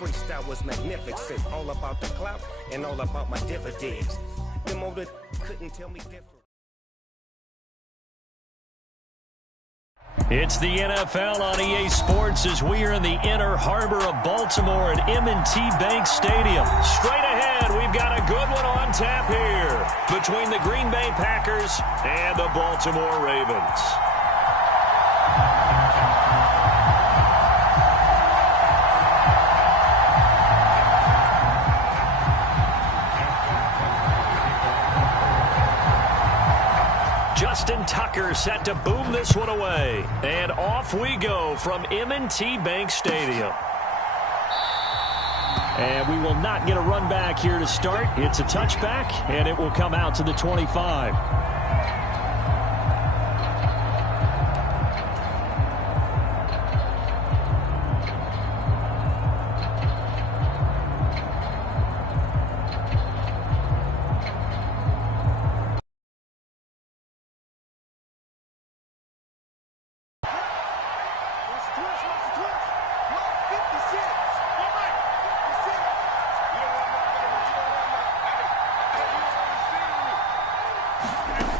freestyle was magnificent. All about the clout and all about my dividends. Them older couldn't tell me different. It's the NFL on EA Sports as we are in the inner harbor of Baltimore at M&T Bank Stadium. Straight ahead, we've got a good one on tap here between the Green Bay Packers and the Baltimore Ravens. Justin Tucker set to boom this one away. And off we go from M&T Bank Stadium. And we will not get a run back here to start. It's a touchback, and it will come out to the 25.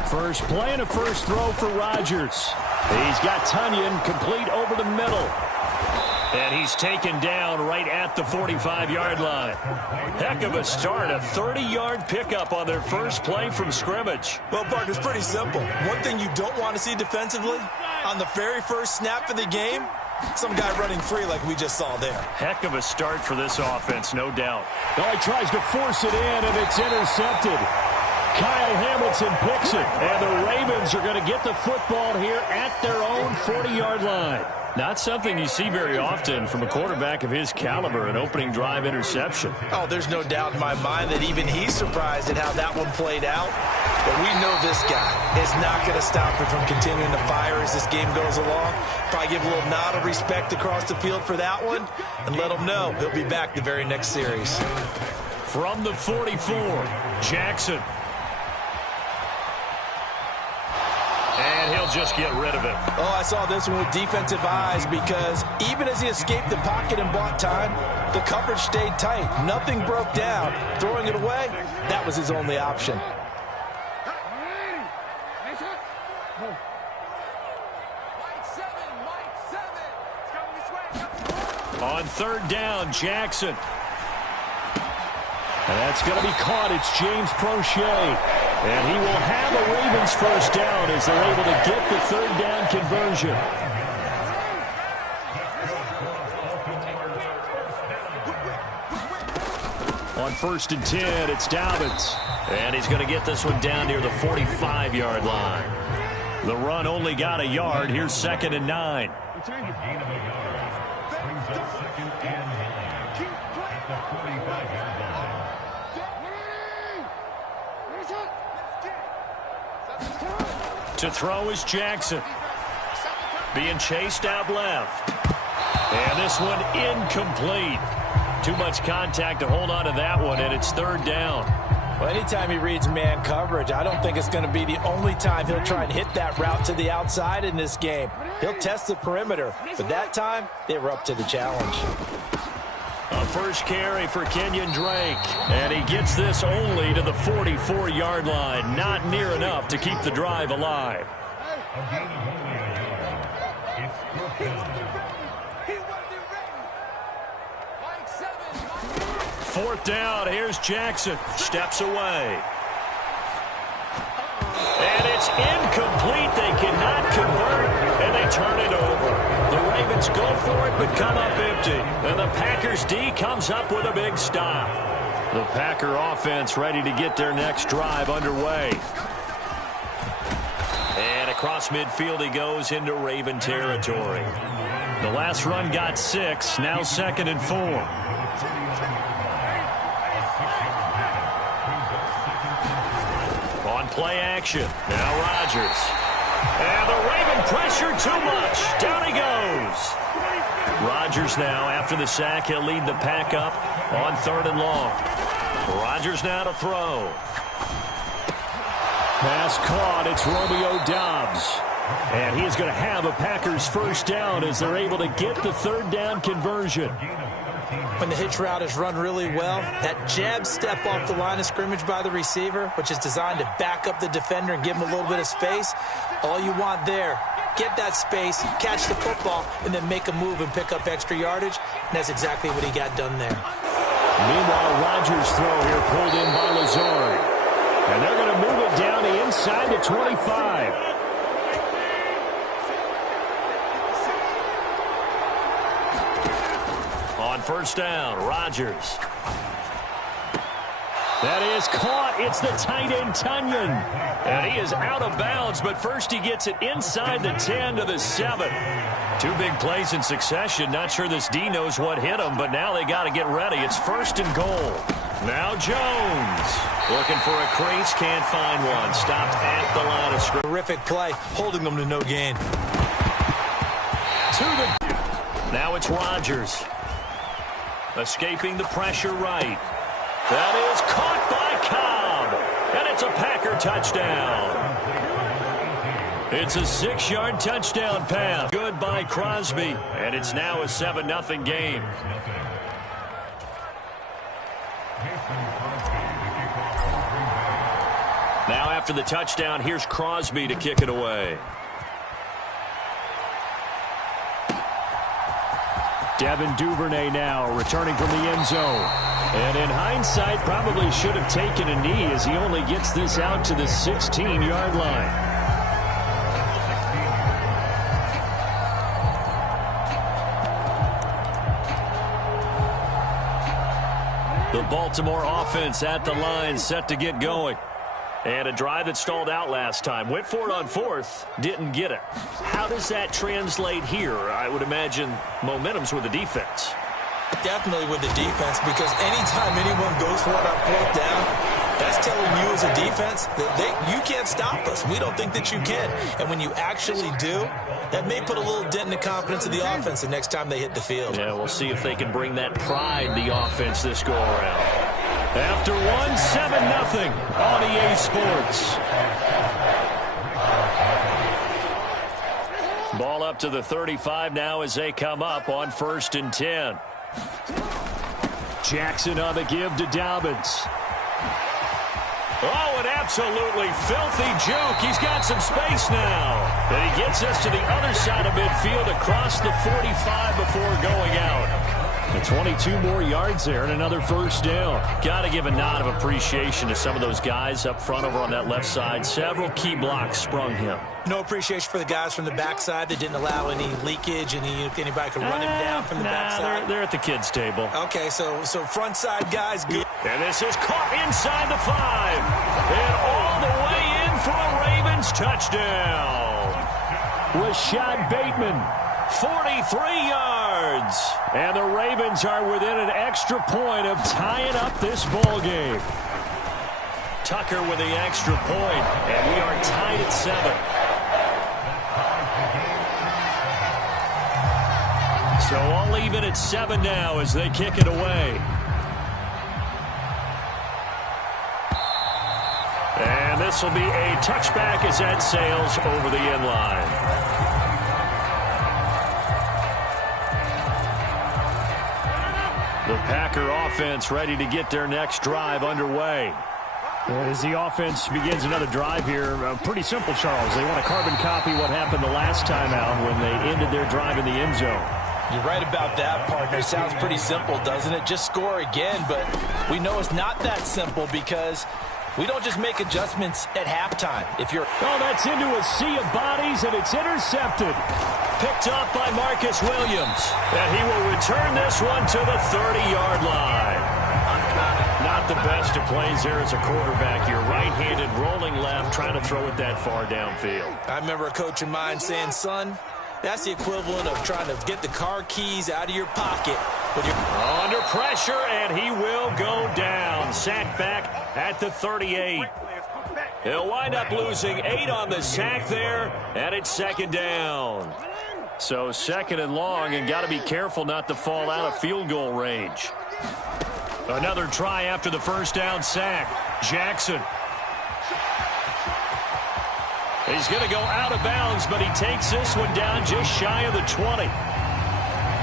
First play and a first throw for Rodgers. He's got Tunyon complete over the middle. And he's taken down right at the 45-yard line. Heck of a start, a 30-yard pickup on their first play from scrimmage. Well, Park, it's pretty simple. One thing you don't want to see defensively, on the very first snap of the game, some guy running free like we just saw there. Heck of a start for this offense, no doubt. Oh, he tries to force it in, and it's intercepted. Kyle Hamilton picks it, and the Ravens are going to get the football here at their own 40-yard line. Not something you see very often from a quarterback of his caliber, an opening drive interception. Oh, there's no doubt in my mind that even he's surprised at how that one played out. But we know this guy is not going to stop him from continuing to fire as this game goes along. Probably give a little nod of respect across the field for that one, and let him know he'll be back the very next series. From the 44, Jackson. And he'll just get rid of it. Oh, I saw this one with defensive eyes because even as he escaped the pocket and bought time, the coverage stayed tight. Nothing broke down. Throwing it away, that was his only option. On third down, Jackson. And that's going to be caught. It's James Prochet. And he will have a Ravens first down as they're able to get the third down conversion. On 1st and 10, it's Dobbins. And he's going to get this one down near the 45-yard line. The run only got a yard. Here's 2nd and 9. To throw is Jackson. Being chased out left. And this one incomplete. Too much contact to hold on to that one, and it's 3rd down. Well, anytime he reads man coverage, I don't think it's going to be the only time he'll try and hit that route to the outside in this game. He'll test the perimeter, but that time they were up to the challenge. A first carry for Kenyon Drake. And he gets this only to the 44-yard line. Not near enough to keep the drive alive. 4th down. Here's Jackson. Steps away. And it's incomplete. They cannot convert, and they turn it over. The Ravens go for it, but come up empty. And the Packers D comes up with a big stop. The Packer offense ready to get their next drive underway. And across midfield he goes into Raven territory. The last run got 6, now 2nd and 4. On play action, now Rodgers. And the Raven pressure too much. Down he goes. Rodgers now, after the sack, he'll lead the pack up on 3rd and long. Rodgers now to throw. Pass caught. It's Romeo Doubs. And he is going to have a Packers first down as they're able to get the 3rd down conversion. when the hitch route is run really well, that jab step off the line of scrimmage by the receiver, which is designed to back up the defender and give him a little bit of space, all you want there, get that space, catch the football, and then make a move and pick up extra yardage, and that's exactly what he got done there. Meanwhile, Rodgers' throw here pulled in by Lazard. And they're going to move it down to inside the 25. On first down, Rodgers. That is caught. It's the tight end, Tunyon. And he is out of bounds, but first he gets it inside the 10 to the 7. Two big plays in succession. Not sure this D knows what hit him, but now they got to get ready. It's first and goal. Now Jones. Looking for a crease, can't find one. Stopped at the line of scrimmage. Terrific play, holding them to no gain. Now it's Rodgers. Escaping the pressure right. That is caught by Cobb. And it's a Packer touchdown. It's a 6-yard touchdown pass. Good by Crosby. And it's now a 7-0 game. Now after the touchdown, here's Crosby to kick it away. Devin Duvernay now returning from the end zone. And in hindsight, probably should have taken a knee as he only gets this out to the 16-yard line. The Baltimore offense at the line, set to get going. And a drive that stalled out last time. Went for it on fourth, didn't get it. How does that translate here? I would imagine momentum's with the defense. Definitely with the defense, because anytime anyone goes for it on fourth down, that's telling you as a defense that you can't stop us. We don't think that you can. And when you actually do, that may put a little dent in the confidence of the offense the next time they hit the field. Yeah, we'll see if they can bring that pride, the offense, this go-around. After one, 7-0 on EA Sports. Ball up to the 35 now as they come up on 1st and 10. Jackson on the give to Dobbins. Oh, an absolutely filthy juke. He's got some space now. And he gets us to the other side of midfield across the 45 before going out. And 22 more yards there and another first down. Got to give a nod of appreciation to some of those guys up front over on that left side. Several key blocks sprung him. No appreciation for the guys from the backside that didn't allow any leakage, and anybody could run him down from the backside. They're at the kids' table. Okay, so front side guys good. And this is caught inside the 5. And all the way in for a Ravens touchdown. Rashad Bateman, 43 yards. And the Ravens are within an extra point of tying up this ball game. Tucker with the extra point, and we are tied at 7. So all even at 7 now as they kick it away. And this will be a touchback as that sails over the end line. The Packer offense ready to get their next drive underway. As the offense begins another drive here, pretty simple, Charles. They want to carbon copy what happened the last time out when they ended their drive in the end zone. You're right about that, partner. Sounds pretty simple, doesn't it? Just score again, but we know it's not that simple because we don't just make adjustments at halftime. Oh, that's into a sea of bodies, and it's intercepted. Picked up by Marcus Williams. And he will return this one to the 30-yard line. Not the best of plays there as a quarterback. You're right-handed, rolling left, trying to throw it that far downfield. I remember a coach of mine saying, son, that's the equivalent of trying to get the car keys out of your pocket. Under pressure, and he will go down. Sacked back at the 38. He'll wind up losing 8 on the sack there, and it's 2nd down. So 2nd and long, and got to be careful not to fall out of field goal range. Another try after the first down sack. Jackson. He's going to go out of bounds, but he takes this one down just shy of the 20.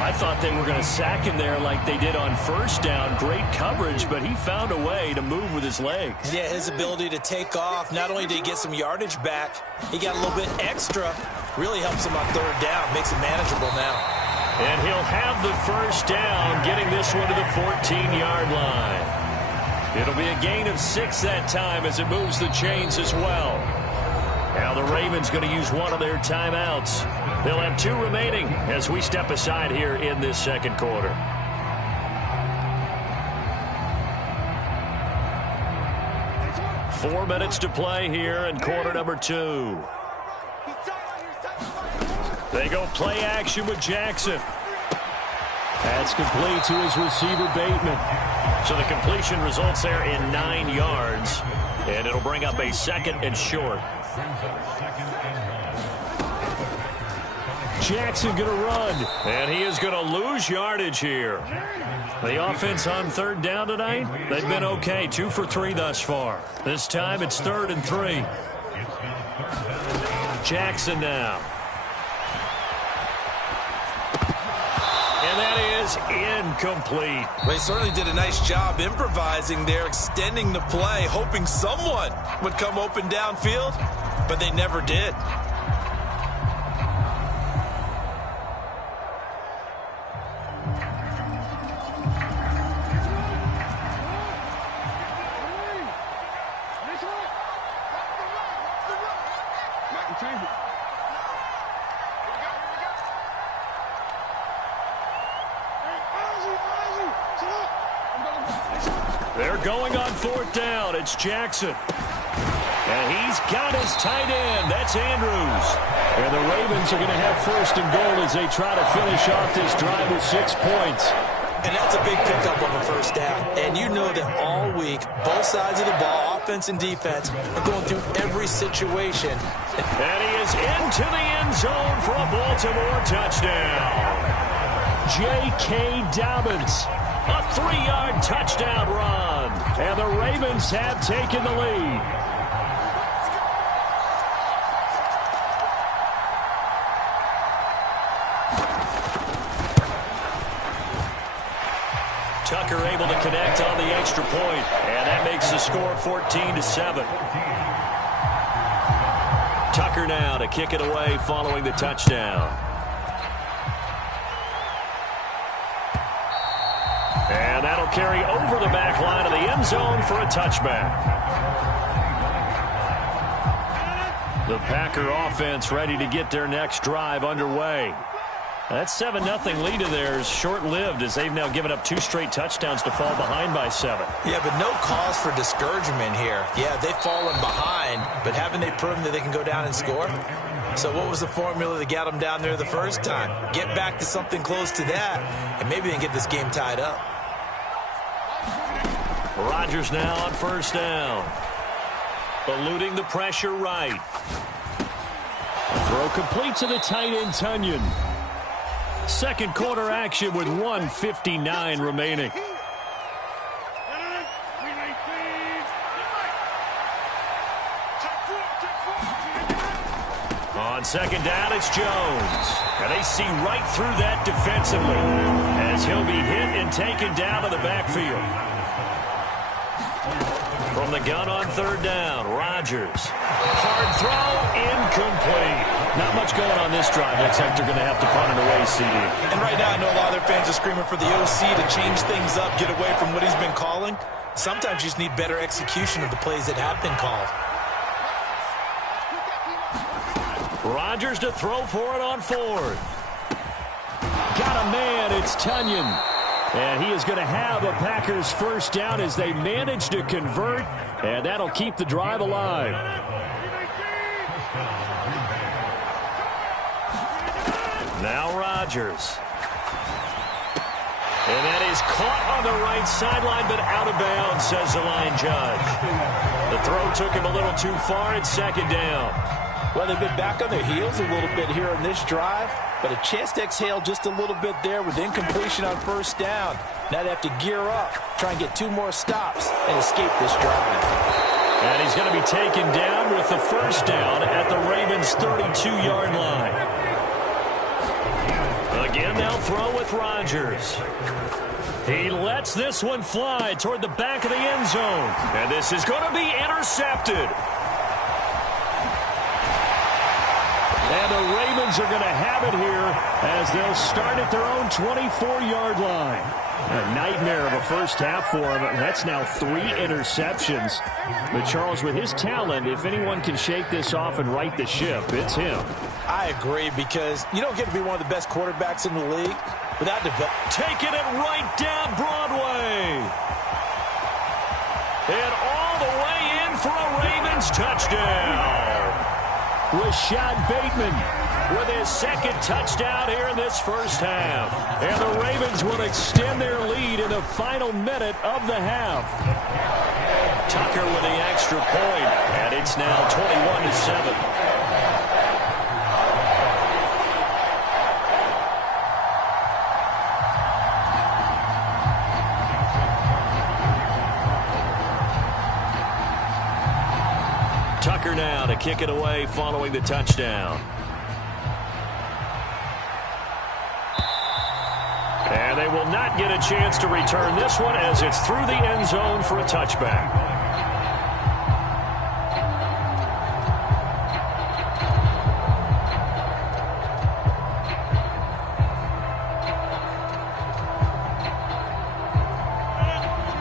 I thought they were going to sack him there like they did on first down. Great coverage, but he found a way to move with his legs. Yeah, his ability to take off, not only did he get some yardage back, he got a little bit extra. Really helps him on third down, makes it manageable now. And he'll have the first down, getting this one to the 14-yard line. It'll be a gain of 6 that time as it moves the chains as well. Now the Ravens going to use one of their timeouts. They'll have 2 remaining as we step aside here in this second quarter. Four minutes to play here in quarter number 2. They go play action with Jackson. That's complete to his receiver, Bateman. So the completion results there in 9 yards. And it'll bring up a second and short. Jackson going to run. And he is going to lose yardage here. The offense on third down tonight, they've been okay. 2 for 3 thus far. This time it's 3rd and 3. Jackson now. And that is incomplete. They certainly did a nice job improvising there, extending the play, hoping someone would come open downfield, but they never did. They're going on 4th down. It's Jackson. And he's got his tight end. That's Andrews. And the Ravens are going to have 1st and goal as they try to finish off this drive with 6 points. And that's a big pickup of a 1st down. And you know that all week, both sides of the ball, offense and defense, are going through every situation. And he is into the end zone for a Baltimore touchdown. J.K. Dobbins. A 3-yard touchdown run. And the Ravens have taken the lead. Tucker able to connect on the extra point. And that makes the score 14-7. Tucker now to kick it away following the touchdown. And that'll carry over the back line of the end zone for a touchback. The Packer offense ready to get their next drive underway. That 7-0 lead of theirs short-lived as they've now given up 2 straight touchdowns to fall behind by 7. Yeah, but no cause for discouragement here. Yeah, they've fallen behind, but haven't they proven that they can go down and score? So what was the formula that got them down there the first time? Get back to something close to that, and maybe they can get this game tied up. Rodgers now on 1st down. Eluding the pressure right. Throw complete to the tight end, Tunyon. Second quarter action with 1:59 remaining. On 2nd down, it's Jones. And they see right through that defensively as he'll be hit and taken down to the backfield. From the gun on 3rd down, Rodgers. Hard throw, incomplete. Not much going on this drive. Looks like they're going to have to punt it away, CD. And right now, I know a lot of their fans are screaming for the OC to change things up, get away from what he's been calling. Sometimes you just need better execution of the plays that have been called. Rodgers to throw for it on 4th. Got a man, it's Tunyon. And he is going to have a Packers 1st down as they manage to convert, and that'll keep the drive alive. Now Rodgers. And that is caught on the right sideline, but out of bounds, says the line judge. The throw took him a little too far. It's 2nd down. Well, they've been back on their heels a little bit here in this drive, but a chance to exhale just a little bit there with incompletion on 1st down. Now they have to gear up, try and get 2 more stops, and escape this drive. And he's going to be taken down with the 1st down at the Ravens' 32-yard line. Again, they'll throw with Rodgers. He lets this one fly toward the back of the end zone. And this is going to be intercepted. And the Ravens are going to have it here as they'll start at their own 24-yard line. A nightmare of a first half for him. That's now 3 interceptions. But Charles, with his talent, if anyone can shake this off and right the ship, it's him. I agree, because you don't get to be one of the best quarterbacks in the league without taking it right down Broadway. And all the way in for a Ravens touchdown. Rashad Bateman with his second touchdown here in this first half. And the Ravens will extend their lead in the final minute of the half. Tucker with the extra point, and it's now 21-7. Tucker now to kick it away following the touchdown. And they will not get a chance to return this one as it's through the end zone for a touchback.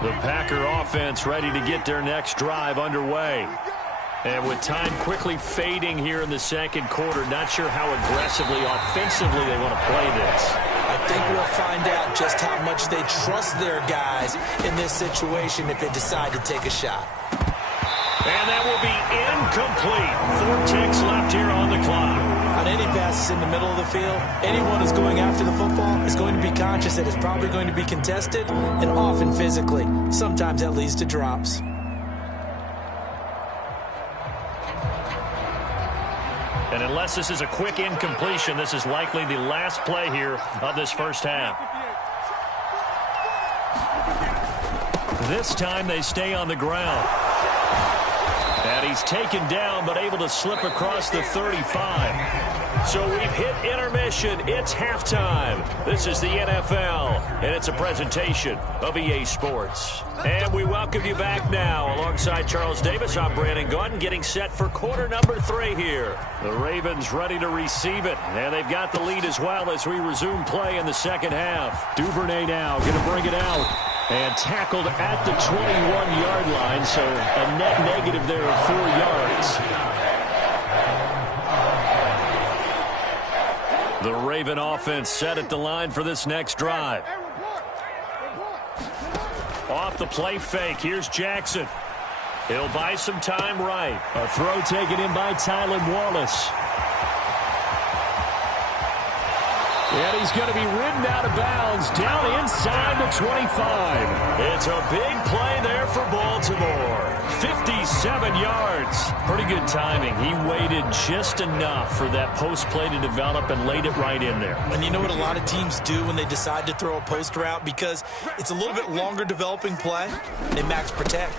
The Packer offense ready to get their next drive underway. And with time quickly fading here in the second quarter, not sure how aggressively, offensively they want to play this. I think we'll find out just how much they trust their guys in this situation if they decide to take a shot. And that will be incomplete. 4 ticks left here on the clock. On any passes in the middle of the field, anyone who's going after the football is going to be conscious that it's probably going to be contested, and often physically. Sometimes that leads to drops. And unless this is a quick incompletion, this is likely the last play here of this first half. This time they stay on the ground. And he's taken down but able to slip across the 35. So we've hit intermission. It's halftime. This is the NFL, and it's a presentation of EA Sports. And we welcome you back now. Alongside Charles Davis, I'm Brandon Gaudin, getting set for quarter number 3 here. The Ravens ready to receive it, and they've got the lead as well as we resume play in the second half. Duvernay now going to bring it out. And tackled at the 21-yard line, so a net negative there of 4 yards. The Raven offense set at the line for this next drive. Off the play fake, here's Jackson. He'll buy some time right. A throw taken in by Tylan Wallace. And he's going to be ridden out of bounds down inside the 25. It's a big play there for Baltimore. 57 yards. Pretty good timing. He waited just enough for that post play to develop and laid it right in there. And you know what a lot of teams do when they decide to throw a post route? Because it's a little bit longer developing play. They max protect.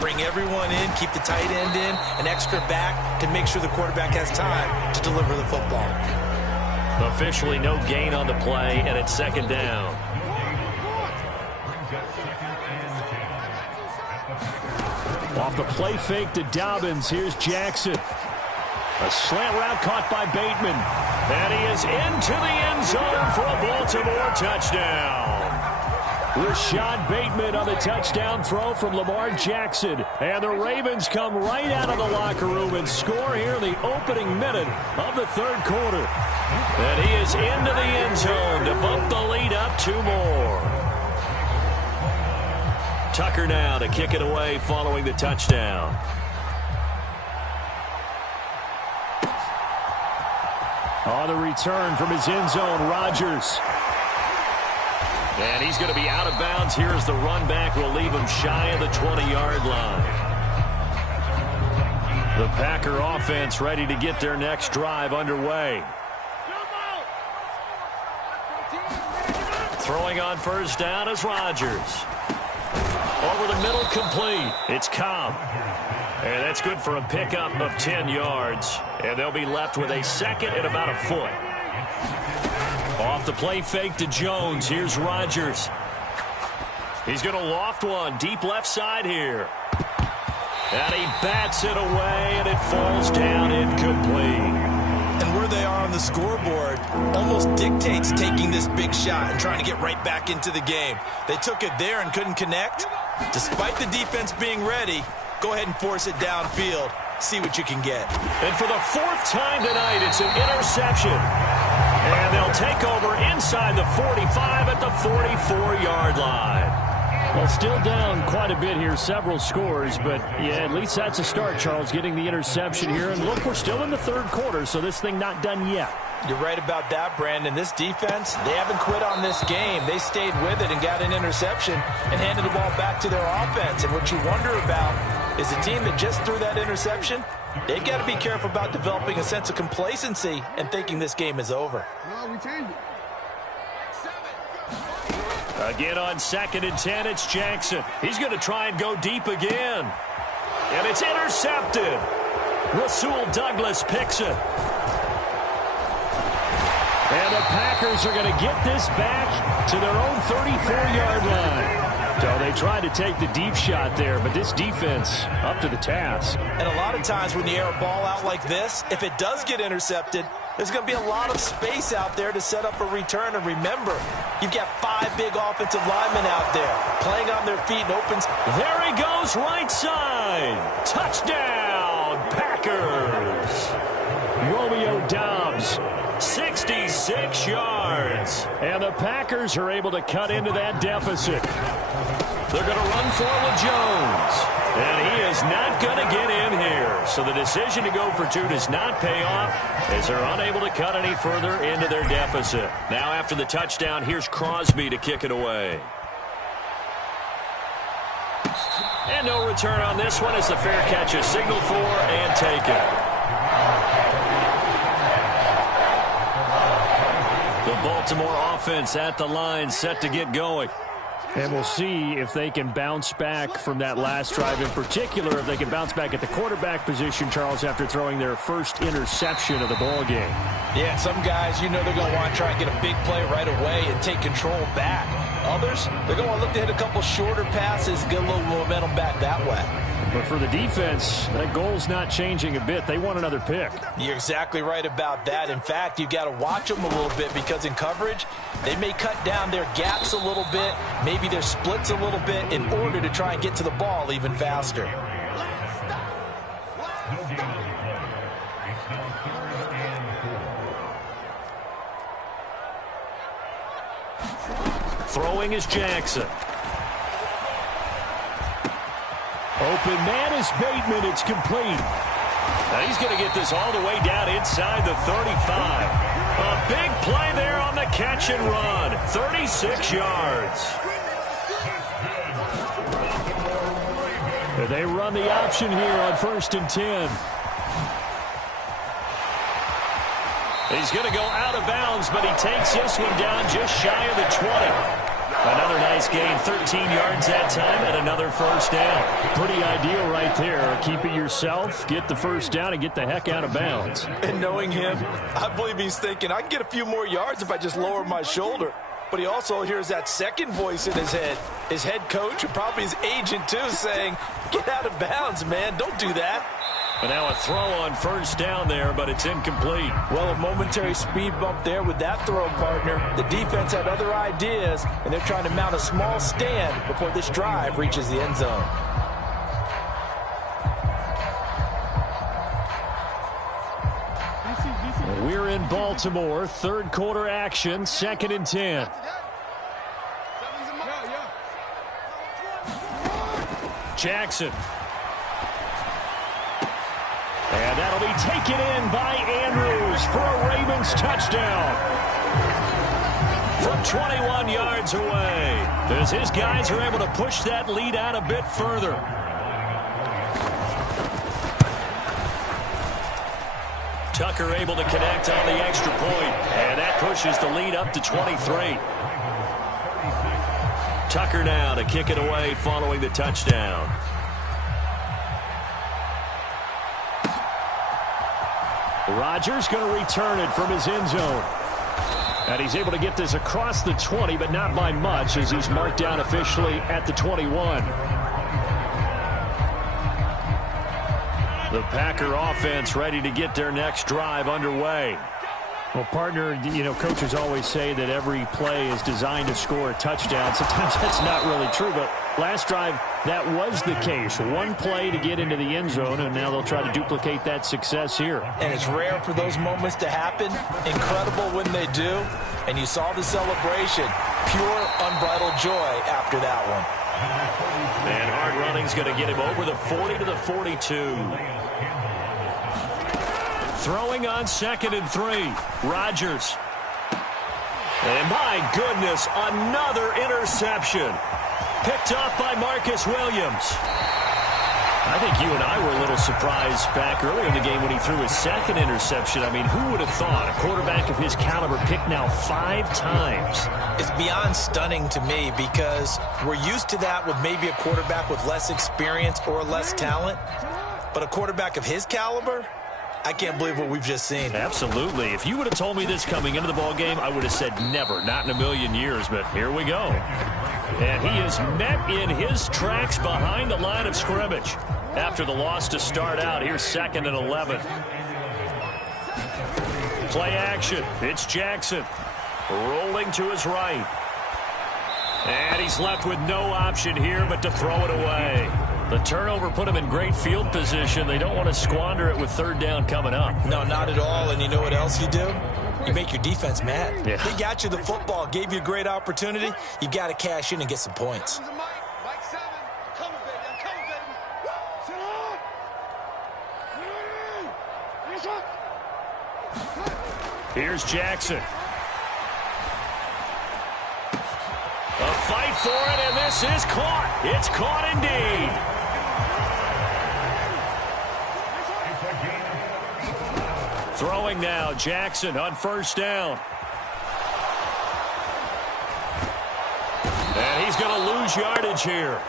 Bring everyone in, keep the tight end in, an extra back to make sure the quarterback has time to deliver the football. Officially no gain on the play, and it's second down. Off the play fake to Dobbins, here's Jackson. A slant route caught by Bateman. And he is into the end zone for a Baltimore touchdown. Rashad Bateman on the touchdown throw from Lamar Jackson. And the Ravens come right out of the locker room and score here in the opening minute of the third quarter. And he is into the end zone to bump the lead up 2 more. Tucker now to kick it away following the touchdown. On the return from his end zone, Rodgers. And he's going to be out of bounds here as the run back will leave him shy of the 20-yard line. The Packer offense ready to get their next drive underway. Throwing on first down is Rodgers. Over the middle, complete. It's Cobb. And that's good for a pickup of 10 yards. And they'll be left with a second and about a foot. Off Off the play fake to Jones. Here's Rodgers. He's going to loft one deep left side here. And he bats it away, and it falls down incomplete. And where they are on the scoreboard almost dictates taking this big shot and trying to get right back into the game. They took it there and couldn't connect. Despite the defense being ready, go ahead and force it downfield. See what you can get. And for the fourth time tonight, it's an interception. And they'll take over inside the 45 at the 44-yard line. Well, still down quite a bit here, several scores, but yeah, at least that's a start, Charles, getting the interception here. And look, we're still in the third quarter, so this thing not done yet. You're right about that, Brandon. This defense, they haven't quit on this game. They stayed with it and got an interception and handed the ball back to their offense. And what you wonder about is a team that just threw that interception, they've got to be careful about developing a sense of complacency and thinking this game is over. No, we changed it. Again on 2nd and 10, it's Jackson. He's going to try and go deep again. And it's intercepted. Rasul Douglas picks it. And the Packers are going to get this back to their own 34-yard line. So they tried to take the deep shot there, but this defense up to the task. And a lot of times when you air a ball out like this, if it does get intercepted, there's going to be a lot of space out there to set up a return. And remember, you've got 5 big offensive linemen out there playing on their feet and opens. There he goes, right side. Touchdown, Packers. Romeo Doubs, 66 yards. And the Packers are able to cut into that deficit. They're going to run for with Jones. And he is not going to get in here. So the decision to go for 2 does not pay off as they're unable to cut any further into their deficit. Now after the touchdown, here's Crosby to kick it away. And no return on this one as the fair catch is signaled for and taken. The Baltimore offense at the line set to get going. And we'll see if they can bounce back from that last drive, in particular if they can bounce back at the quarterback position, Charles, after throwing their first interception of the ball game. Yeah, some guys, you know they're going to want to try and get a big play right away and take control back. Others, they're going to want to look to hit a couple shorter passes, get a little momentum back that way. But for the defense, that goal's not changing a bit. They want another pick. You're exactly right about that. In fact, you've got to watch them a little bit because in coverage, they may cut down their gaps a little bit, maybe their splits a little bit in order to try and get to the ball even faster. Throwing is Jackson. Open man is Bateman. It's complete. Now he's going to get this all the way down inside the 35. A big play there on the catch and run. 36 yards. They run the option here on 1st and 10. He's going to go out of bounds, but he takes this one down just shy of the 20. Another nice gain, 13 yards that time, and another first down. Pretty ideal right there. Keep it yourself, get the first down, and get the heck out of bounds. And knowing him, I believe he's thinking, I can get a few more yards if I just lower my shoulder. But he also hears that second voice in his head. His head coach, and probably his agent too, saying, get out of bounds, man, don't do that. And now a throw on first down there, but it's incomplete. Well, a momentary speed bump there with that throw, partner. The defense had other ideas, and they're trying to mount a small stand before this drive reaches the end zone. We're in Baltimore, third quarter action, 2nd and 10. Jackson. And that'll be taken in by Andrews for a Ravens touchdown. From 21 yards away, as his guys are able to push that lead out a bit further. Tucker able to connect on the extra point, and that pushes the lead up to 23. Tucker now to kick it away following the touchdown. Rodgers going to return it from his end zone. And he's able to get this across the 20, but not by much, as he's marked down officially at the 21. The Packer offense ready to get their next drive underway. Well, partner, you know, coaches always say that every play is designed to score a touchdown. Sometimes that's not really true, but last drive, that was the case. One play to get into the end zone, and now they'll try to duplicate that success here. And it's rare for those moments to happen. Incredible when they do. And you saw the celebration. Pure, unbridled joy after that one. And hard running's going to get him over the 40 to the 42. Throwing on 2nd and 3. Rodgers. And my goodness, another interception. Picked off by Marcus Williams. I think you and I were a little surprised back earlier in the game when he threw his 2nd interception. I mean, who would have thought a quarterback of his caliber picked now 5 times? It's beyond stunning to me because we're used to that with maybe a quarterback with less experience or less talent. But a quarterback of his caliber, I can't believe what we've just seen. Absolutely. If you would have told me this coming into the ball game, I would have said never, not in a million years, but here we go. And he is met in his tracks behind the line of scrimmage. After the loss to start out, here's 2nd and 11. Play action. It's Jackson. Rolling to his right. And he's left with no option here but to throw it away. The turnover put him in great field position. They don't want to squander it with 3rd down coming up. No, not at all. And you know what else you do? You make your defense mad. Yeah. They got you the football, gave you a great opportunity. You got to cash in and get some points. Here's Jackson. A fight for it, and this is caught. It's caught indeed. Throwing now, Jackson on 1st down. And he's going to lose yardage here,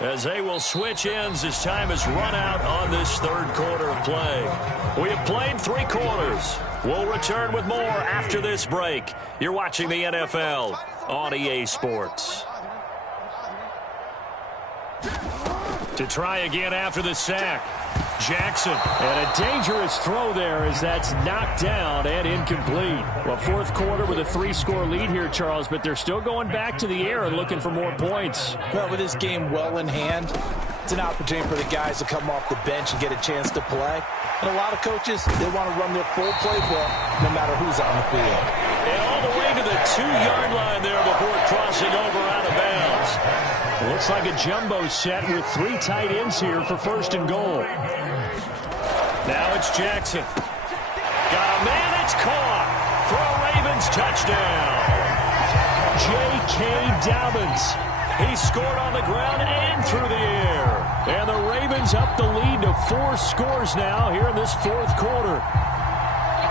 as they will switch ends as time has run out on this 3rd quarter of play. We have played 3 quarters. We'll return with more after this break. You're watching the NFL on EA Sports. To try again after the sack. Jackson. And a dangerous throw there as that's knocked down and incomplete. Well, 4th quarter with a 3-score lead here, Charles, but they're still going back to the air and looking for more points. Well, with this game well in hand, it's an opportunity for the guys to come off the bench and get a chance to play. And a lot of coaches, they want to run their full playbook no matter who's on the field. And all the way to the 2-yard line there before crossing over out of bounds. It looks like a jumbo set with 3 tight ends here for 1st and goal. Now it's Jackson. Got a man, it's caught for a Ravens touchdown. J.K. Dobbins. He scored on the ground and through the air. And the Ravens up the lead to 4 scores now here in this 4th quarter.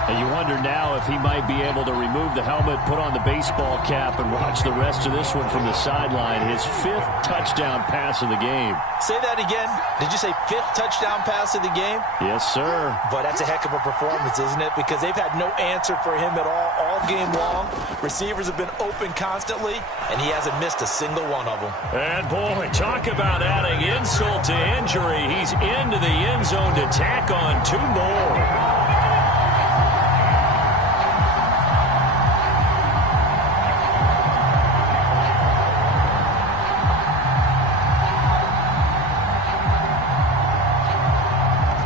And you wonder now if he might be able to remove the helmet, put on the baseball cap, and watch the rest of this one from the sideline. His 5th touchdown pass of the game. Say that again. Did you say 5th touchdown pass of the game? Yes, sir. But that's a heck of a performance, isn't it? Because they've had no answer for him at all game long. Receivers have been open constantly, and he hasn't missed a single one of them. And, boy, talk about adding insult to injury. He's into the end zone to tack on 2 more.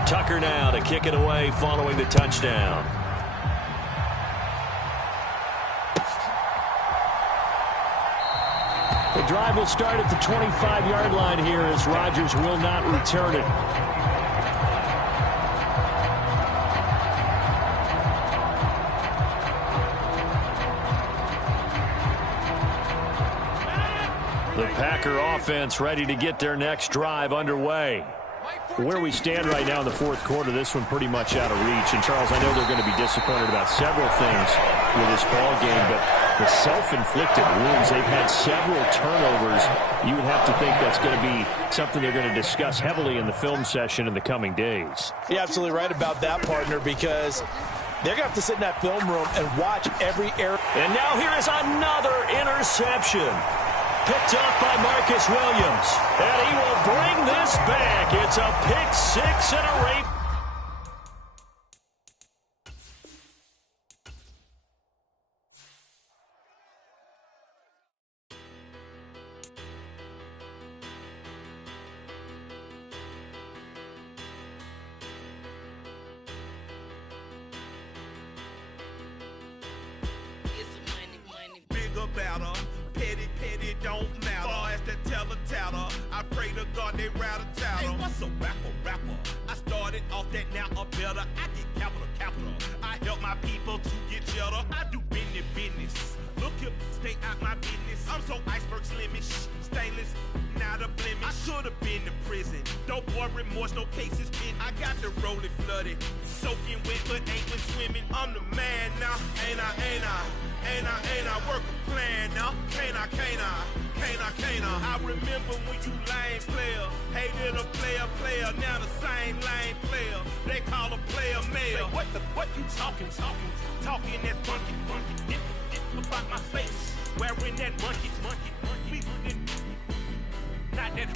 Tucker now to kick it away following the touchdown. The drive will start at the 25-yard line here as Rodgers will not return it. The Packer offense ready to get their next drive underway. Where we stand right now in the 4th quarter, this one pretty much out of reach. And, Charles, I know they're going to be disappointed about several things with this ball game, but the self-inflicted wounds, they've had several turnovers. You would have to think that's going to be something they're going to discuss heavily in the film session in the coming days. You're absolutely right about that, partner, because They're going to have to sit in that film room and watch every error. And now here is another interception. Picked up by Marcus Williams. And he will bring this back. It's a pick six and a rate. Better, petty don't matter. Far as the teller, I pray to God they rattle tattle. Hey, what's a rapper? I started off that, now I'm better. I get capital. I help my people to get cheddar. I do business. Look here, stay out my business. I'm so iceberg slimish, stainless, not a blemish. I should have been to prison. Don't boy remorse, no cases pinned. I got the rolling flooded, soaking wet, but ain't been swimming. I'm the man now, ain't I? Work a plan now, can't I? I remember when you lame player, hated a player, now the same lame player. They call a player mayor. Say, what you talking that funky, about my face, wearing that monkey. Not that,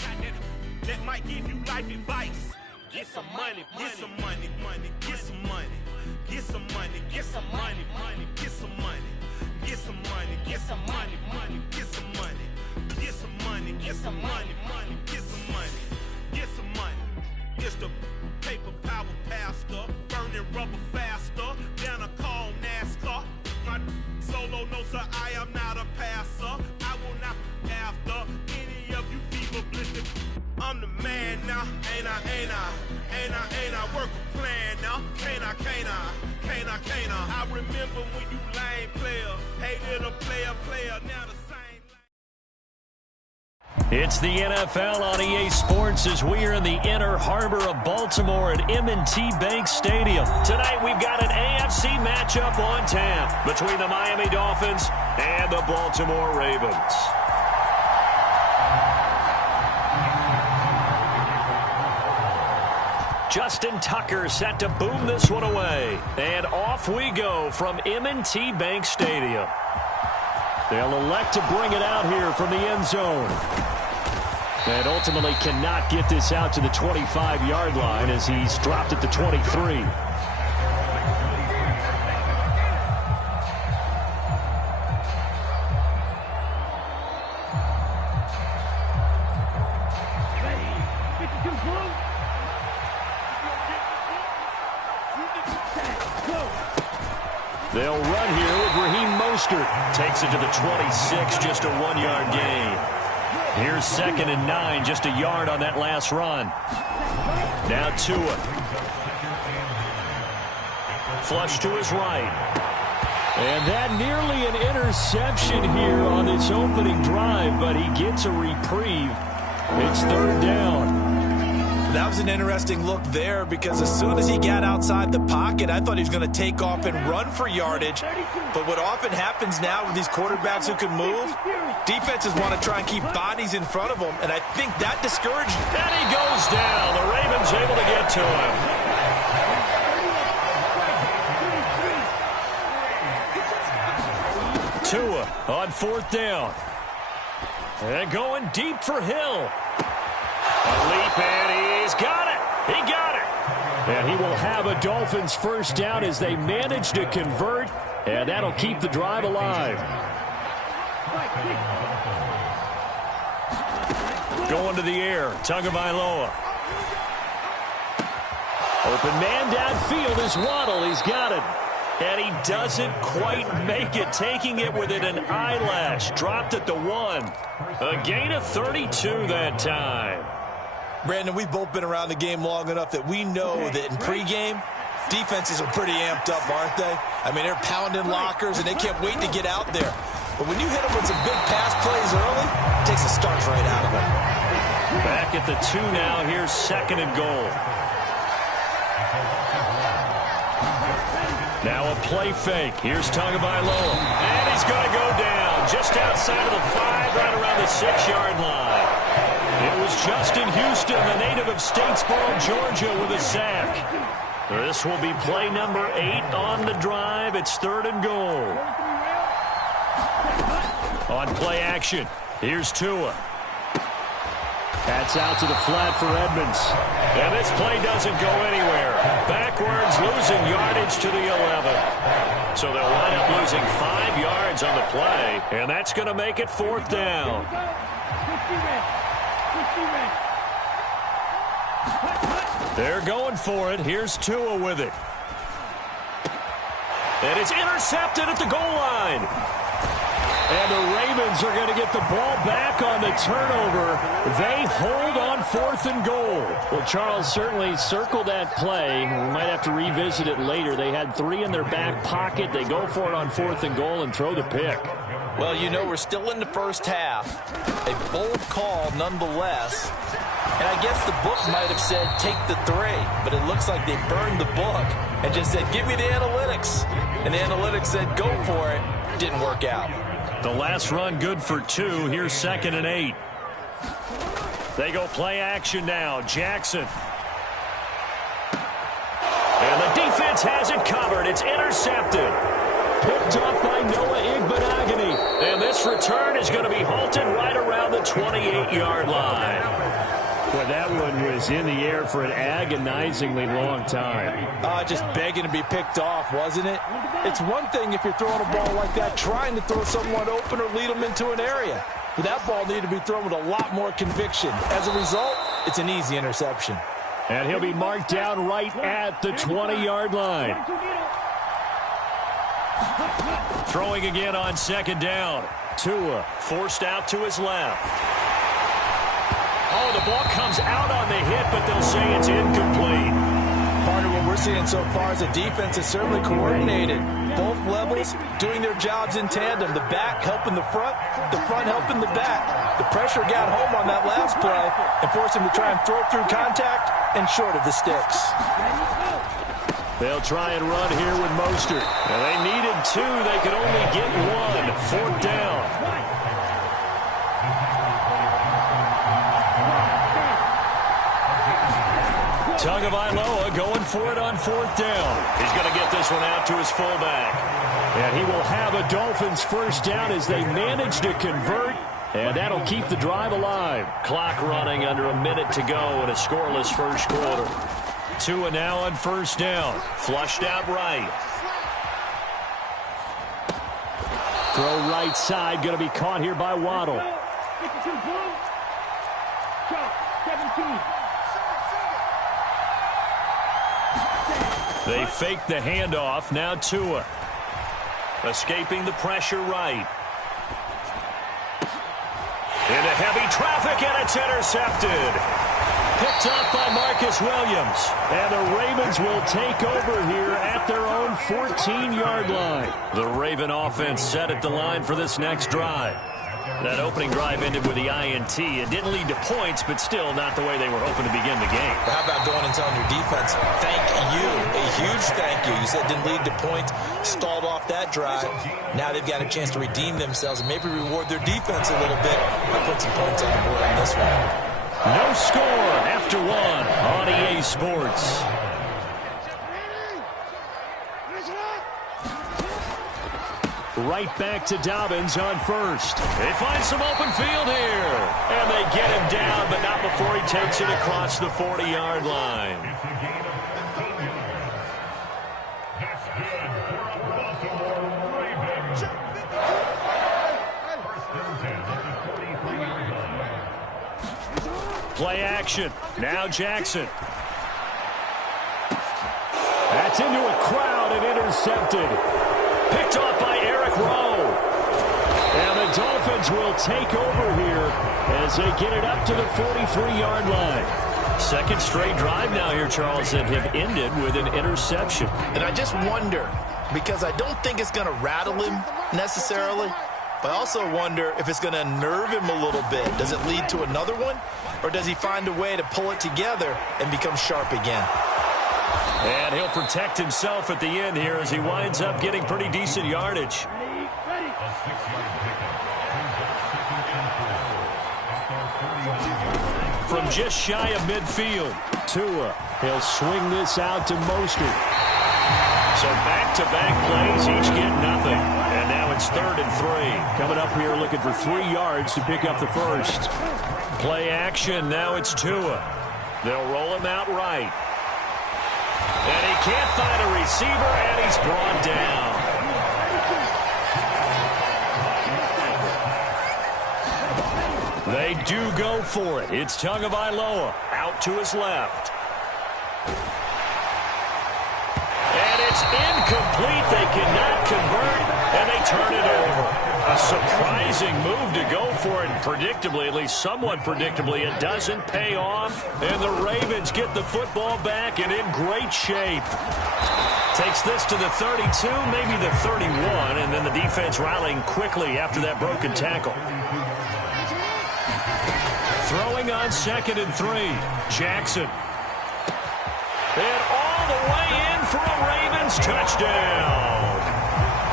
that might give you life advice. Get some money, get some money, get some money, get some money, get some money, get some money. Get some money, get some money, get some money, get some money, get some money, get some money, get some money. It's the paper power pastor, burning rubber faster than a call NASCAR. My solo, no sir, I am not a passer. I will not be after any of you fever blistered. I'm the man now, ain't I? Work a plan now, can't I? I remember when you lame player, hated a player, now the same. It's the NFL on EA Sports as we are in the inner harbor of Baltimore at M&T Bank Stadium. Tonight we've got an AFC matchup on tap between the Miami Dolphins and the Baltimore Ravens. Justin Tucker set to boom this one away. And off we go from M&T Bank Stadium. They'll elect to bring it out here from the end zone. And ultimately cannot get this out to the 25-yard line as he's dropped at the 23. They'll run here with Raheem Mostert. Takes it to the 26, just a 1-yard gain. Here's 2nd and 9, just a yard on that last run. Now Tua. Flush to his right. And that nearly an interception here on this opening drive, but he gets a reprieve. It's 3rd down. That was an interesting look there because as soon as he got outside the pocket, I thought he was going to take off and run for yardage. But what often happens now with these quarterbacks who can move, defenses want to try and keep bodies in front of them, and I think that discouraged him. And he goes down. The Ravens able to get to him. Tua on 4th down. And going deep for Hill. A leap, and he's got it. He got it. And he will have a Dolphins first down as they manage to convert, and that'll keep the drive alive. Going to the air, Tagovailoa. Open man downfield is Waddle. He's got it. And he doesn't quite make it, taking it within an eyelash. Dropped at the 1. A gain of 32 that time. Brandon, we've both been around the game long enough that we know that in pregame, defenses are pretty amped up, aren't they? I mean, they're pounding lockers, and they can't wait to get out there. But when you hit them with some big pass plays early, it takes the starch right out of them. Back at the 2 now. Here's 2nd and goal. Now a play fake. Here's Tagovailoa. And he's going to go down just outside of the 5, right around the 6-yard line. It was Justin Houston, the native of Statesboro, Georgia, with a sack. This will be play number 8 on the drive. It's 3rd and goal. On play action, here's Tua. That's out to the flat for Edmonds. And this play doesn't go anywhere. Backwards, losing yardage to the 11. So they'll wind up losing 5 yards on the play. And that's going to make it 4th down. They're going for it. Here's Tua with it. And it's intercepted at the goal line. And the Ravens are going to get the ball back on the turnover. They hold on 4th and goal. Well, Charles, certainly circle that play. We might have to revisit it later. They had 3 in their back pocket. They go for it on 4th and goal and throw the pick. Well, you know, we're still in the first half. A bold call nonetheless. And I guess the book might have said take the 3, but it looks like they burned the book and just said give me the analytics. And the analytics said go for it. Didn't work out. The last run good for 2. Here's 2nd and 8. They go play action now. Jackson. And the defense has it covered. It's intercepted. Picked up by Noah Igbenogany. And this return is going to be halted right around the 28-yard line. Boy, that one was in the air for an agonizingly long time. Just begging to be picked off, wasn't it? It's one thing if you're throwing a ball like that, trying to throw someone open or lead them into an area. But that ball needed to be thrown with a lot more conviction. As a result, it's an easy interception. And he'll be marked down right at the 20-yard line. Throwing again on 2nd down. Tua forced out to his left. Oh, the ball comes out on the hit, but they'll say it's incomplete. Part of what we're seeing so far is the defense is certainly coordinated. Both levels doing their jobs in tandem. The back helping the front helping the back. The pressure got home on that last play and forced him to try and throw through contact and short of the sticks. They'll try and run here with Mostert. And they needed 2. They could only get 1. 4th down. Tagovailoa going for it on 4th down. He's going to get this one out to his fullback. And he will have a Dolphins first down as they manage to convert. And that'll keep the drive alive. Clock running under a minute to go in a scoreless first quarter. Tua now on 1st down. Flushed out right. Throw right side. Going to be caught here by Waddle. They fake the handoff. Now Tua. Escaping the pressure right. Into heavy traffic, and it's intercepted. Picked up by Marcus Williams. And the Ravens will take over here at their own 14-yard line. The Raven offense set at the line for this next drive. That opening drive ended with the INT. It didn't lead to points, but still not the way they were hoping to begin the game. How about going and telling your defense, thank you, a huge thank you. You said it didn't lead to points, stalled off that drive. Now they've got a chance to redeem themselves and maybe reward their defense a little bit by putting some points on the board on this one. No score after 1 on EA Sports. Right back to Dobbins on 1st. They find some open field here. And they get him down, but not before he takes it across the 40-yard line. Play action. Now Jackson. That's into a crowd and intercepted. Picked off by Eric Rowe. And the Dolphins will take over here as they get it up to the 43-yard line. Second straight drive now here, Charles, that have ended with an interception. And I just wonder, because I don't think it's going to rattle him necessarily, but I also wonder if it's going to unnerve him a little bit. Does it lead to another one? Or does he find a way to pull it together and become sharp again? And he'll protect himself at the end here as he winds up getting pretty decent yardage. From just shy of midfield. Tua. He'll swing this out to Mostert. So back-to-back plays, each get nothing. And now it's 3rd and 3. Coming up here looking for 3 yards to pick up the first. Play action, now it's Tua. They'll roll him out right. And he can't find a receiver, and he's brought down. They do go for it. It's Tagovailoa out to his left. And it's incomplete. They cannot convert, and they turn it over. A surprising move to go for it. Predictably, at least somewhat predictably, it doesn't pay off. And the Ravens get the football back and in great shape. Takes this to the 32, maybe the 31, and then the defense rallying quickly after that broken tackle. Throwing on 2nd and 3. Jackson. And all the way in for a Ravens touchdown.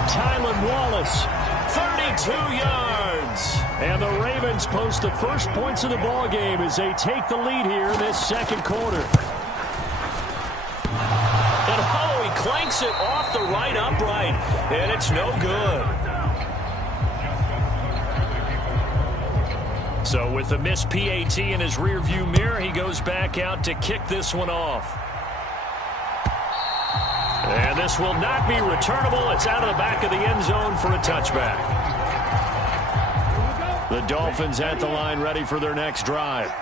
Tylan Wallace, 32 yards. And the Ravens post the first points of the ball game as they take the lead here in this second quarter. And oh, he clanks it off the right upright, and it's no good. So with the missed PAT in his rearview mirror, he goes back out to kick this one off. And this will not be returnable. It's out of the back of the end zone for a touchback. The Dolphins at the line ready for their next drive.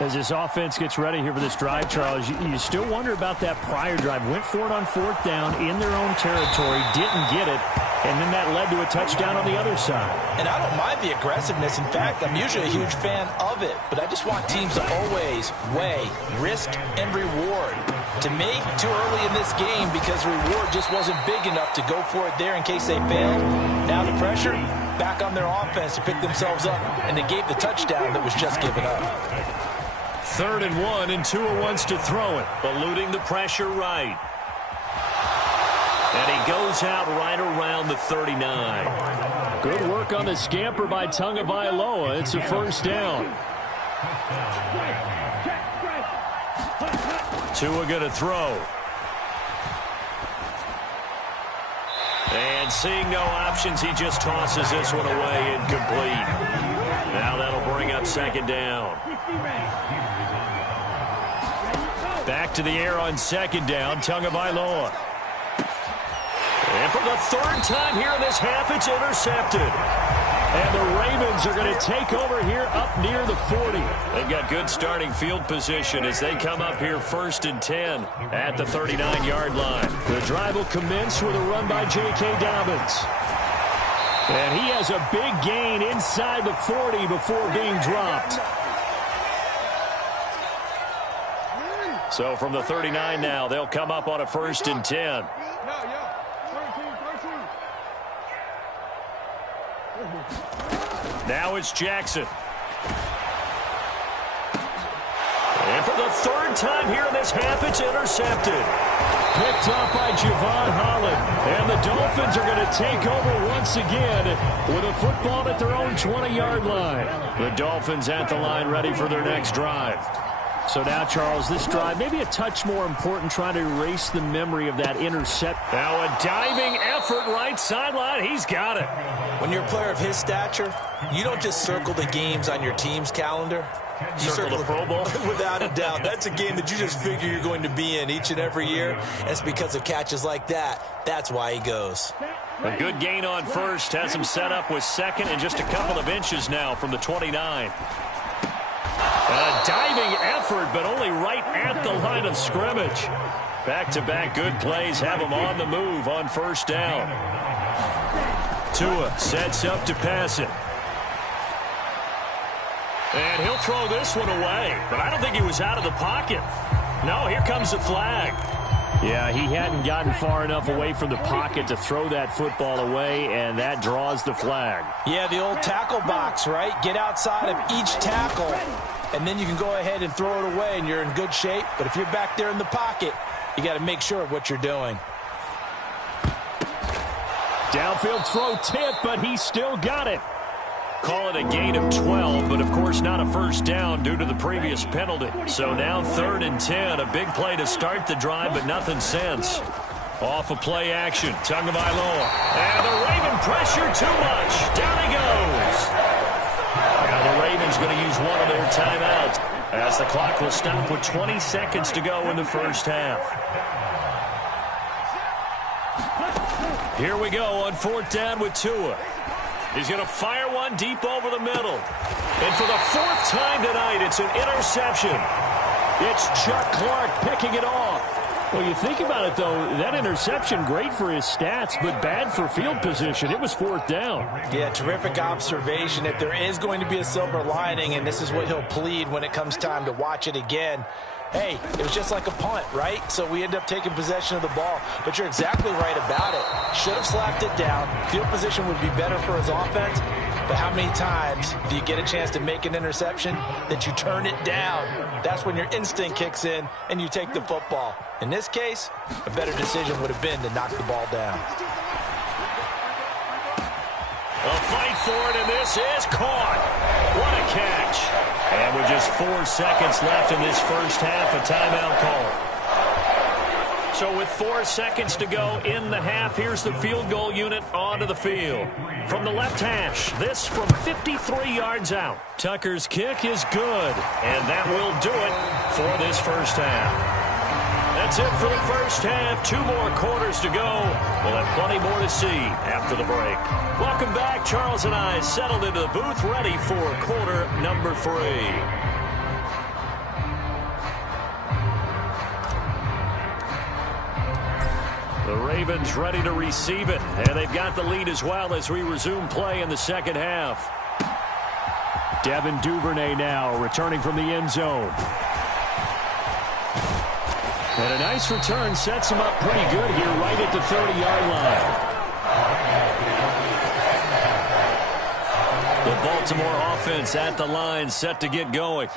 As this offense gets ready here for this drive, Charles, you still wonder about that prior drive. Went for it on 4th down in their own territory, didn't get it, and then that led to a touchdown on the other side. And I don't mind the aggressiveness. In fact, I'm usually a huge fan of it, but I just want teams to always weigh risk and reward. To me, too early in this game because the reward just wasn't big enough to go for it there in case they failed. Now the pressure back on their offense to pick themselves up, and they gave the touchdown that was just given up. 3rd and 1, and Tua wants to throw it, eluding the pressure right. And he goes out right around the 39. Good work on the scamper by Tagovailoa. It's a first down. Tua going to throw. And seeing no options, he just tosses this one away, incomplete. Now that'll bring up 2nd down. Back to the air on 2nd down, Tagovailoa. And for the 3rd time here in this half, it's intercepted. And the Ravens are going to take over here up near the 40. They've got good starting field position as they come up here 1st and 10 at the 39-yard line. The drive will commence with a run by J.K. Dobbins. And he has a big gain inside the 40 before being dropped. So from the 39 now, they'll come up on a 1st and 10. Now it's Jackson. And for the 3rd time here in this half, it's intercepted. Picked up by Javon Holland. And the Dolphins are going to take over once again with a football at their own 20-yard line. The Dolphins at the line ready for their next drive. So now, Charles, this drive maybe a touch more important, trying to erase the memory of that intercept. Now a diving effort right sideline. He's got it. When you're a player of his stature, you don't just circle the games on your team's calendar. You circle the Pro Bowl. Without a doubt. That's a game that you just figure you're going to be in each and every year. And it's because of catches like that. That's why he goes. A good gain on 1st. Has him set up with 2nd and just a couple of inches now from the 29. A diving effort, but only right at the line of scrimmage. Back-to-back good plays have him on the move on 1st down. Tua sets up to pass it. And he'll throw this one away, but I don't think he was out of the pocket. No, here comes the flag. Yeah, he hadn't gotten far enough away from the pocket to throw that football away, and that draws the flag. Yeah, the old tackle box, right? Get outside of each tackle, and then you can go ahead and throw it away, and you're in good shape. But if you're back there in the pocket, you got to make sure of what you're doing. Downfield throw tip, but he still got it. call it a gain of 12, but of course not a first down due to the previous penalty. So now 3rd and 10, a big play to start the drive, but nothing since. Off of play action, Tagovailoa. And the Raven pressure too much. Down he goes. Now the Ravens going to use one of their timeouts as the clock will stop with 20 seconds to go in the first half. Here we go on 4th down with Tua. He's going to fire one deep over the middle. And for the 4th time tonight, it's an interception. It's Chuck Clark picking it off. Well, you think about it, though, that interception, great for his stats, but bad for field position. It was 4th down. Yeah, terrific observation. If there is going to be a silver lining, and this is what he'll plead when it comes time to watch it again, hey, it was just like a punt, right? So we end up taking possession of the ball. But you're exactly right about it. Should have slapped it down. Field position would be better for his offense. But how many times do you get a chance to make an interception that you turn it down? That's when your instinct kicks in and you take the football. In this case, a better decision would have been to knock the ball down. A fight for it, and this is caught. What a catch. And with just 4 seconds left in this first half, a timeout call. So with 4 seconds to go in the half, here's the field goal unit onto the field. From the left hash, this from 53 yards out. Tucker's kick is good, and that will do it for this first half. That's it for the first half. 2 more quarters to go. We'll have plenty more to see after the break. Welcome back. Charles and I settled into the booth, ready for quarter number 3. The Ravens ready to receive it, and they've got the lead as well as we resume play in the second half. Devin Duvernay now returning from the end zone. And a nice return sets him up pretty good here right at the 30-yard line. The Baltimore offense at the line set to get going.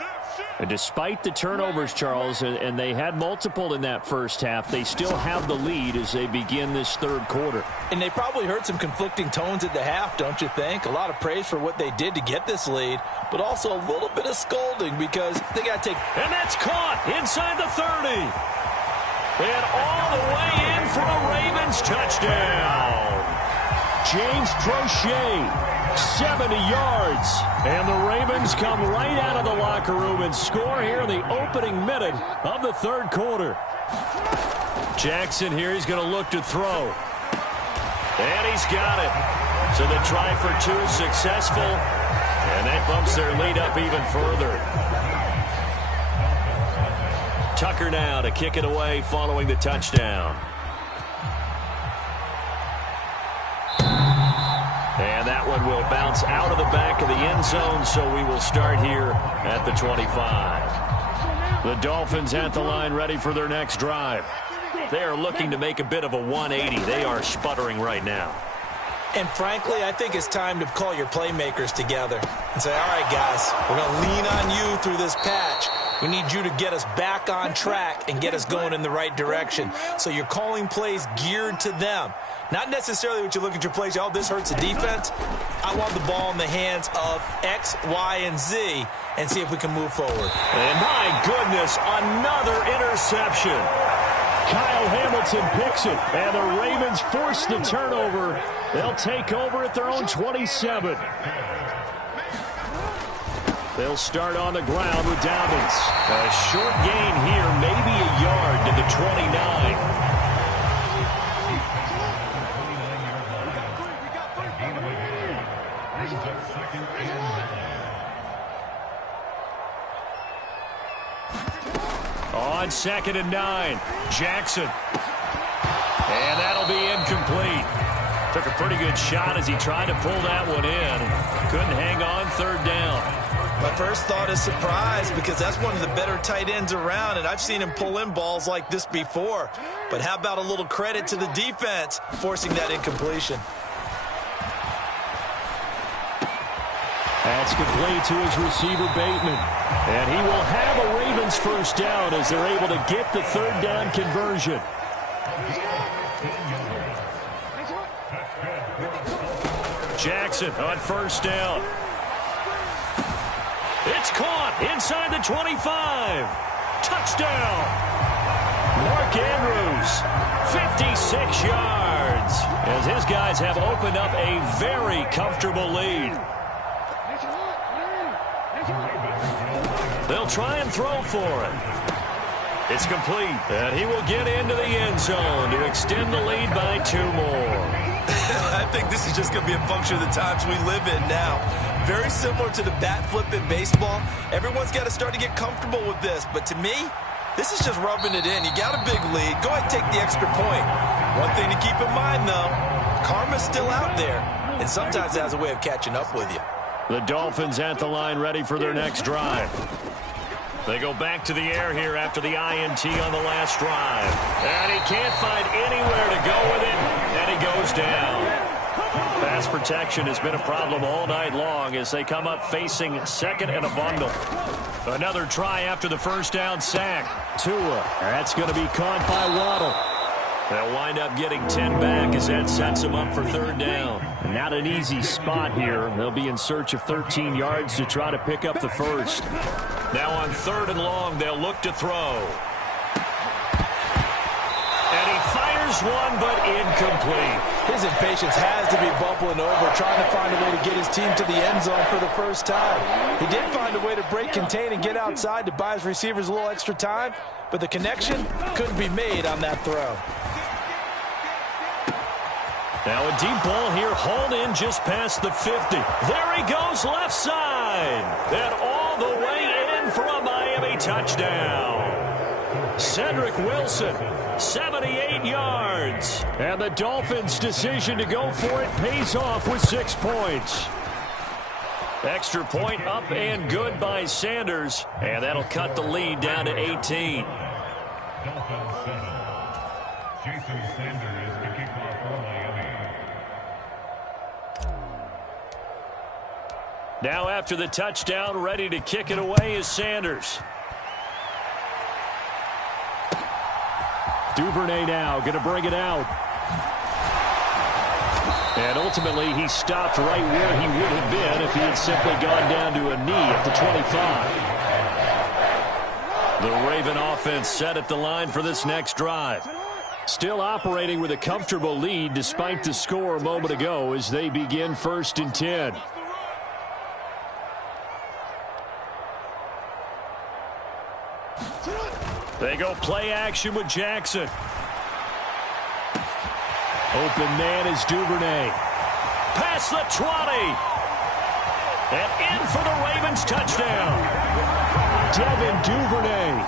And despite the turnovers, Charles, and they had multiple in that first half, they still have the lead as they begin this third quarter. And they probably heard some conflicting tones at the half, don't you think? A lot of praise for what they did to get this lead, but also a little bit of scolding because they got to take... And that's caught inside the 30. And all the way in for a Ravens touchdown. James Prochet. 70 yards. And the Ravens come right out of the locker room and score here in the opening minute of the third quarter. Jackson here, he's going to look to throw. And he's got it. So the try for 2 successful. And that bumps their lead up even further. Tucker now to kick it away following the touchdown. And that one will bounce out of the back of the end zone, so we will start here at the 25. The Dolphins at the line ready for their next drive. They are looking to make a bit of a 180. They are sputtering right now. And frankly, I think it's time to call your playmakers together and say, all right, guys, we're going to lean on you through this patch. We need you to get us back on track and get us going in the right direction. So you're calling plays geared to them. Not necessarily what you look at your plays, oh, this hurts the defense. I want the ball in the hands of X, Y, and Z and see if we can move forward. And my goodness, another interception. Kyle Hamilton picks it, and the Ravens force the turnover. They'll take over at their own 27. They'll start on the ground with Dobbins. A short gain here, maybe a yard to the 29. On 2nd and 9, Jackson. And that'll be incomplete. Took a pretty good shot as he tried to pull that one in. Couldn't hang on 3rd down. My first thought is surprise because that's one of the better tight ends around, and I've seen him pull in balls like this before. But how about a little credit to the defense forcing that incompletion? That's complete to his receiver, Bateman. And he will have a Ravens first down as they're able to get the 3rd down conversion. Jackson on 1st down. It's caught inside the 25. Touchdown. Mark Andrews, 56 yards, as his guys have opened up a very comfortable lead. They'll try and throw for it. It's complete, and he will get into the end zone to extend the lead by 2 more. I think this is just going to be a function of the times we live in now. Very similar to the bat flip in baseball. Everyone's got to start to get comfortable with this, but to me, this is just rubbing it in. You got a big lead. Go ahead and take the extra point. One thing to keep in mind, though, karma's still out there, and sometimes it has a way of catching up with you. The Dolphins at the line ready for their next drive. They go back to the air here after the INT on the last drive. And he can't find anywhere to go with it, and he goes down. Pass protection has been a problem all night long as they come up facing second and a bundle. Another try after the first down sack. Tua, that's going to be caught by Waddle. They'll wind up getting 10 back as that sets them up for third down. Not an easy spot here. They'll be in search of 13 yards to try to pick up the first. Now on third and long, they'll look to throw. And he fires one, but incomplete. His impatience has to be bubbling over, trying to find a way to get his team to the end zone for the first time. He did find a way to break contain and get outside to buy his receivers a little extra time, but the connection couldn't be made on that throw. Now a deep ball here, hauled in just past the 50. There he goes, left side. And all the way in for a Miami touchdown. Cedric Wilson, 78 yards. And the Dolphins' decision to go for it pays off with 6 points. Extra point up and good by Sanders. And that'll cut the lead down to 18. Dolphins 7. Jason Sanders, the kickoff for Miami. Now after the touchdown, ready to kick it away is Sanders. Duvernay now going to bring it out. And ultimately he stopped right where he would have been if he had simply gone down to a knee at the 25. The Raven offense set at the line for this next drive. Still operating with a comfortable lead despite the score a moment ago as they begin 1st and 10. They go play action with Jackson. Open man is Duvernay. Past the 20. And in for the Ravens touchdown. Devin Duvernay